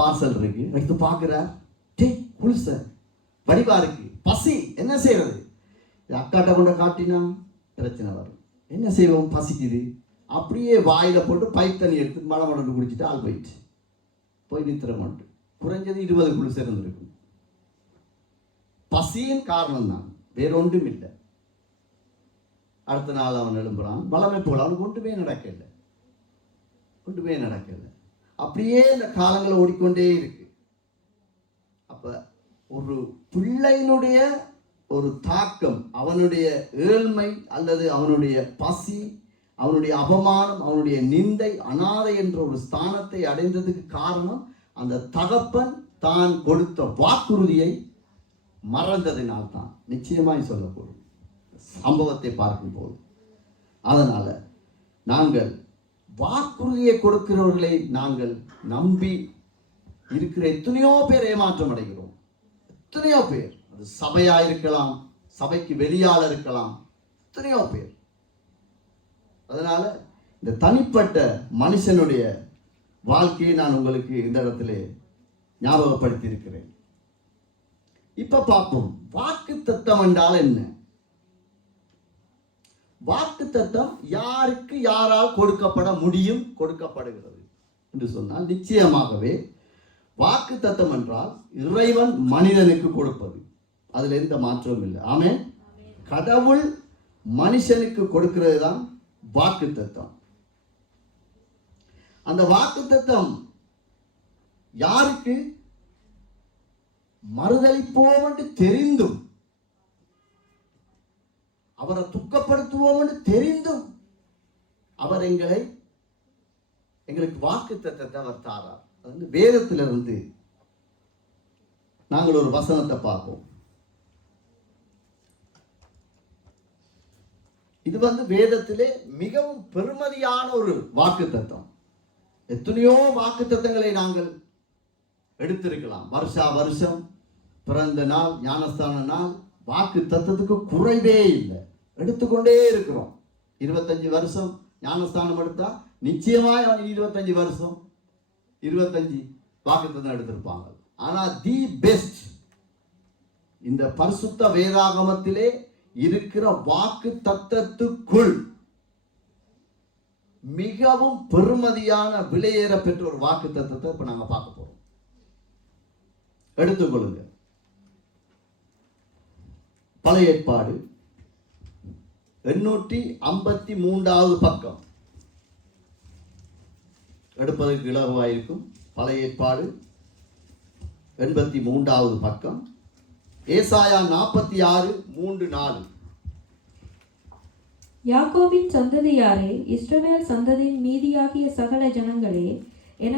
Parcel இருக்கு. எடுத்து பார்க்குறார் டே குளிச வடிவா இருக்கு. பசி என்ன செய்யறது அக்காட்ட கொண்ட காட்டினா பிரச்சனை வரும். என்ன செய்வோம்? பசிக்குது. அப்படியே வாயில போட்டு பைப் தண்ணி எடுத்து மழை மடண்டு குடிச்சிட்டு ஆள் போயிடுச்சு. போய் நித்திர மாட்டு குறைஞ்சது இருபது குழு இருந்திருக்கும் பசியின் காரணம் தான் வேற ஒன்றும் இல்லை. அடுத்த நாள் அவன் எழும்புறான். வளமை போல அவனுக்கு ஒன்றுமே நடக்கலை. ஒன்றுமே நடக்கலை. அப்படியே இந்த காலங்கள் ஓடிக்கொண்டே இருக்கு. அப்ப ஒரு பிள்ளையினுடைய ஒரு தாக்கம் அவனுடைய ஏழ்மை அல்லது அவனுடைய பசி அவனுடைய அவமானம் அவனுடைய நிந்தை அனாதை என்ற ஒரு ஸ்தானத்தை அடைந்ததுக்கு காரணம் அந்த தகப்பன் தான் கொடுத்த வாக்குறுதியை மறந்ததினால் தான் நிச்சயமாய் சொல்லப்படும் சம்பவத்தை பார்க்கும்போது. அதனால் நாங்கள் வாக்குறுதியை கொடுக்கிறவர்களை நாங்கள் நம்பி இருக்கிற எத்தனையோ பேர் ஏமாற்றம் அடைகிறோம். எத்தனையோ பேர். அது சபையா இருக்கலாம் சபைக்கு வெளியால் இருக்கலாம். எத்தனையோ பேர். அதனால இந்த தனிப்பட்ட மனுஷனுடைய வாழ்க்கையை நான் உங்களுக்கு இந்த இடத்துல ஞாபகப்படுத்தி இருக்கிறேன் இப்ப பார்ப்போம். வாக்கு தத்தம் என்றால் என்ன? வாக்கு தத்தம் யாருக்கு யாரால் கொடுக்கப்பட முடியும் கொடுக்கப்படுகிறது என்று சொன்னால் நிச்சயமாகவே வாக்கு தத்தம் என்றால் இறைவன் மனிதனுக்கு கொடுப்பது. அதுல எந்த மாற்றமும் இல்லை. ஆமே கடவுள் மனுஷனுக்கு கொடுக்கிறது தான் வாக்கு தத்தம். அந்த வாக்கு தத்தம் யாருக்கு? மறுதளிப்போம் என்று தெரிந்தும் அவரை துக்க தெரிந்தும் அவர் எங்களை எங்களுக்கு வாக்கு தத்தத்தை அவர் தாரார். அது வந்து வேதத்திலிருந்து நாங்கள் ஒரு வசனத்தை பார்ப்போம். இது வந்து வேதத்திலே மிகவும் பெருமதியான ஒரு வாக்கு தத்துவம் எத்தனையோ வாக்கு தத்துவங்களை நாங்கள் எடுத்திருக்கலாம். வருஷா வருஷம் பிறந்த நாள் ஞானஸ்தான நாள் வாக்கு தத்தத்துக்கு குறைவே இல்லை. எடுத்துக்கொண்டே இருக்கிறோம். இருபத்தஞ்சு வருஷம் ஞானஸ்தானம் எடுத்தா நிச்சயமாய் அவன் இருபத்தஞ்சு வருஷம். இருபத்தஞ்சு வாக்கு எடுத்திருப்பாங்க. ஆனா தி பெஸ்ட் இந்த பரிசுத்த வேதாகமத்திலே இருக்கிற வாக்கு தத்தத்துக்குள் மிகவும் பெருமதியான விலையேற பெற்ற ஒரு வாக்கு தத்தத்தை இப்ப நாங்க பார்க்க போறோம். எடுத்துக்கொள்ளுங்க. பழைய ஏற்பாடு. எண்ணூற்றி ஐம்பத்தி மூன்றாவது பக்கம். எடுப்பதற்கு இலகுவாயிருக்கும். பழைய ஏற்பாடு. எண்பத்தி மூன்றாவது பக்கம். ஏசாயா நாற்பத்தி ஆறு மூன்று நாலு. யாக்கோபின் சந்ததியாரே இஸ்ரவேல் சந்ததியின் மீதியாகிய சகல ஜனங்களே